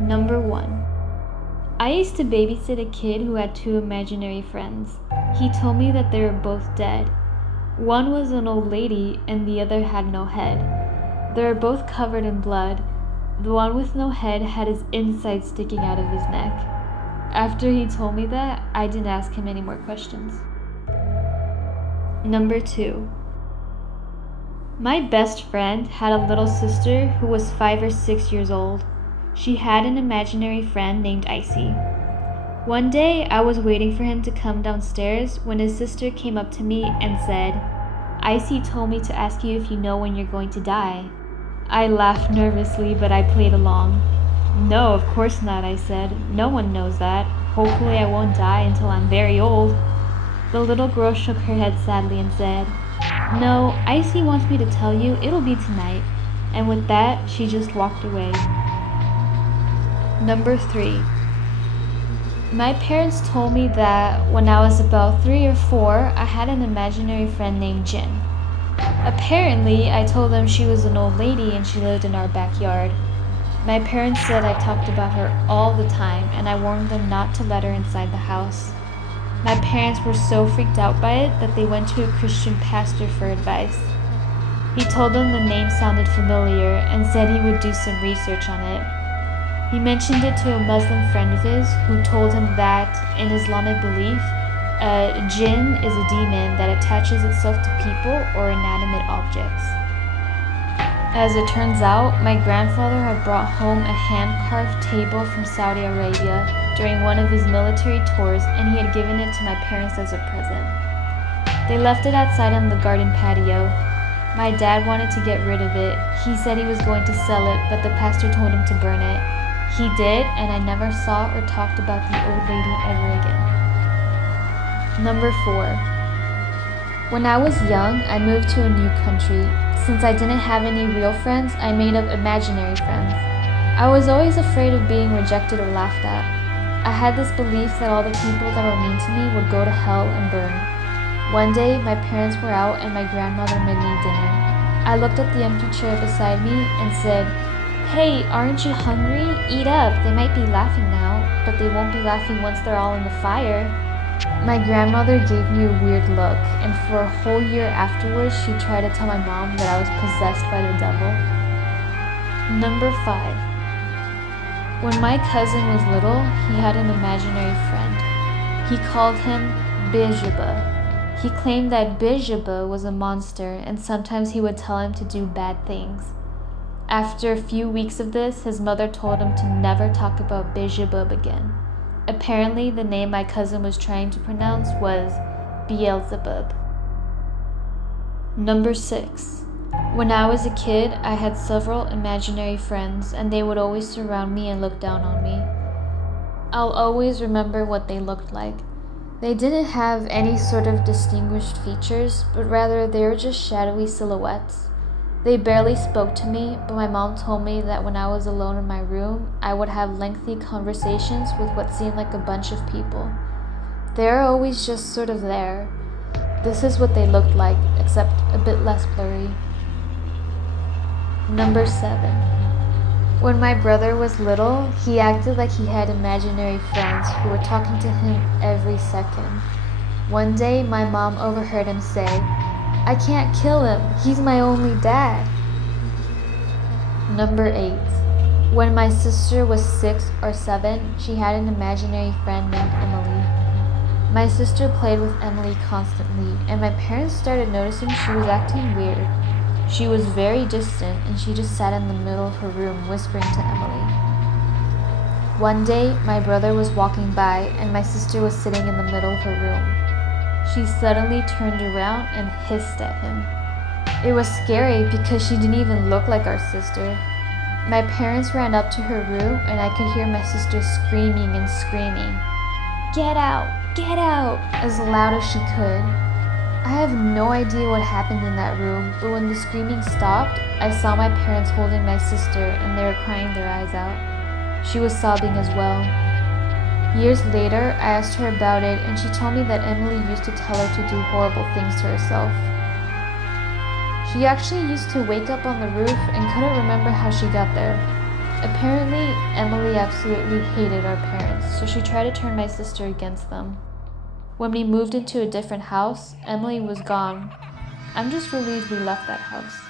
Number 1. I used to babysit a kid who had 2 imaginary friends. He told me that they were both dead. One was an old lady and the other had no head. They were both covered in blood. The one with no head had his insides sticking out of his neck. After he told me that, I didn't ask him any more questions. Number 2. My best friend had a little sister who was 5 or 6 years old. She had an imaginary friend named Icy. One day, I was waiting for him to come downstairs when his sister came up to me and said, "Icy told me to ask you if you know when you're going to die." I laughed nervously, but I played along. "No, of course not," I said. "No one knows that. Hopefully I won't die until I'm very old." The little girl shook her head sadly and said, "No, Icy wants me to tell you it'll be tonight." And with that, she just walked away. Number 3. My parents told me that when I was about 3 or 4, I had an imaginary friend named Jin. Apparently, I told them she was an old lady and she lived in our backyard. My parents said I talked about her all the time and I warned them not to let her inside the house. My parents were so freaked out by it that they went to a Christian pastor for advice. He told them the name sounded familiar and said he would do some research on it. He mentioned it to a Muslim friend of his who told him that, in Islamic belief, a jinn is a demon that attaches itself to people or inanimate objects. As it turns out, my grandfather had brought home a hand-carved table from Saudi Arabia during one of his military tours, and he had given it to my parents as a present. They left it outside on the garden patio. My dad wanted to get rid of it. He said he was going to sell it, but the pastor told him to burn it. He did, and I never saw or talked about the old lady ever again. Number 4. When I was young, I moved to a new country. Since I didn't have any real friends, I made up imaginary friends. I was always afraid of being rejected or laughed at. I had this belief that all the people that were mean to me would go to hell and burn. One day, my parents were out and my grandmother made me dinner. I looked at the empty chair beside me and said, "Hey, aren't you hungry? Eat up. They might be laughing now, but they won't be laughing once they're all in the fire." My grandmother gave me a weird look, and for a whole year afterwards, she tried to tell my mom that I was possessed by the devil. Number 5. When my cousin was little, he had an imaginary friend. He called him Beelzebub. He claimed that Beelzebub was a monster, and sometimes he would tell him to do bad things. After a few weeks of this, his mother told him to never talk about Beelzebub again. Apparently, the name my cousin was trying to pronounce was Beelzebub. Number 6. When I was a kid, I had several imaginary friends, and they would always surround me and look down on me. I'll always remember what they looked like. They didn't have any sort of distinguished features, but rather they were just shadowy silhouettes. They barely spoke to me, but my mom told me that when I was alone in my room, I would have lengthy conversations with what seemed like a bunch of people. They were always just sort of there. This is what they looked like, except a bit less blurry. Number 7. When my brother was little, he acted like he had imaginary friends who were talking to him every second. One day, my mom overheard him say, "I can't kill him, he's my only dad." Number 8. When my sister was 6 or 7, she had an imaginary friend named Emily. My sister played with Emily constantly, and my parents started noticing she was acting weird. She was very distant, and she just sat in the middle of her room whispering to Emily. One day, my brother was walking by, and my sister was sitting in the middle of her room. She suddenly turned around and hissed at him. It was scary because she didn't even look like our sister. My parents ran up to her room, and I could hear my sister screaming and screaming, "Get out! Get out!" as loud as she could. I have no idea what happened in that room, but when the screaming stopped, I saw my parents holding my sister and they were crying their eyes out. She was sobbing as well. Years later, I asked her about it and she told me that Emily used to tell her to do horrible things to herself. She actually used to wake up on the roof and couldn't remember how she got there. Apparently, Emily absolutely hated our parents, so she tried to turn my sister against them. When we moved into a different house, Emily was gone. I'm just relieved we left that house.